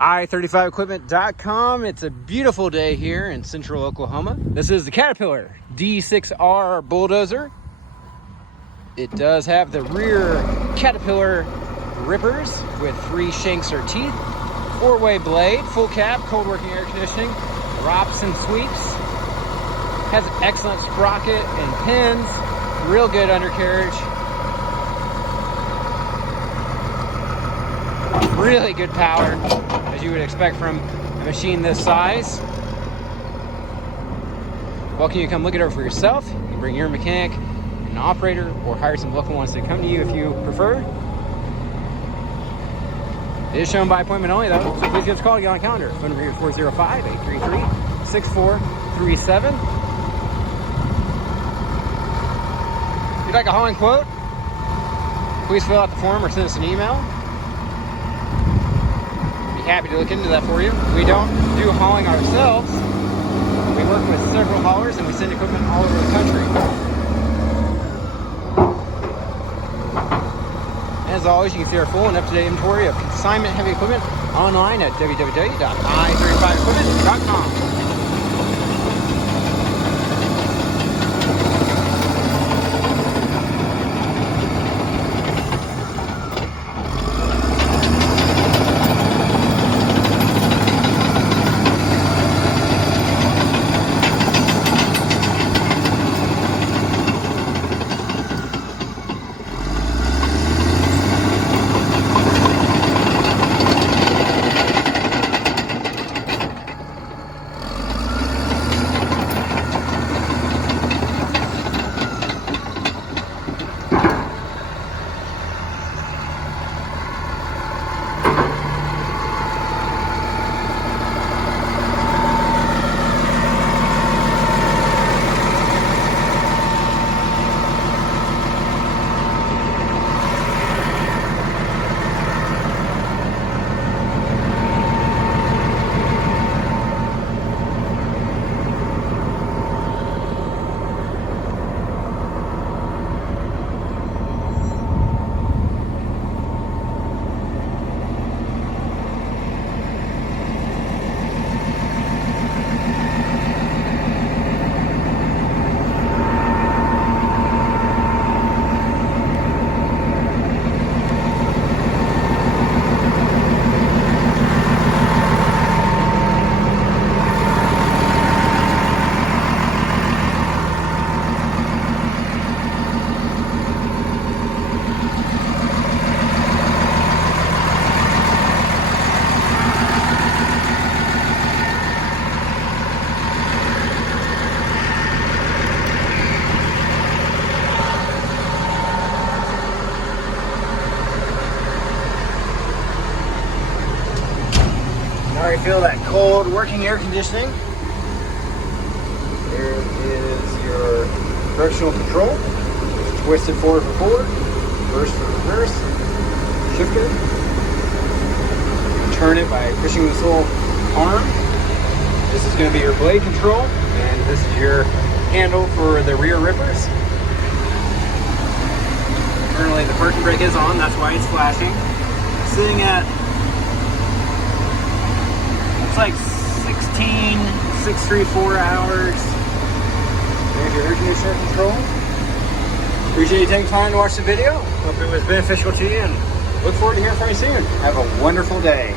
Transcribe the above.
i35equipment.com. It's a beautiful day here in central Oklahoma. This is the Caterpillar D6 Bulldozer. It does have the rear Caterpillar rippers with 3 shanks or teeth, 4-way blade, full cab, cold working air conditioning, drops and sweeps. Has excellent sprocket and pins, real good undercarriage. Really good power, as you would expect from a machine this size. Welcome you to come look it over for yourself. You can bring your mechanic, an operator, or hire some local ones to come to you if you prefer. It is shown by appointment only though, so please give us a call, get on the calendar. Phone number here is 405-833-6437. If you'd like a hauling quote, please fill out the form or send us an email. Happy to look into that for you. We don't do hauling ourselves. We work with several haulers and we send equipment all over the country. As always, you can see our full and up-to-date inventory of consignment heavy equipment online at www.i35equipment.com. Already feel that cold working air conditioning. There is your directional control. Twist it forward for forward, reverse for reverse, shifter. You can turn it by pushing this little arm. This is going to be your blade control, and this is your handle for the rear rippers. Currently the parking brake is on, that's why it's flashing. Sitting at like 634 hours. There's your air conditioner control. Appreciate you taking time to watch the video. Hope it was beneficial to you and look forward to hearing from you soon. Have a wonderful day.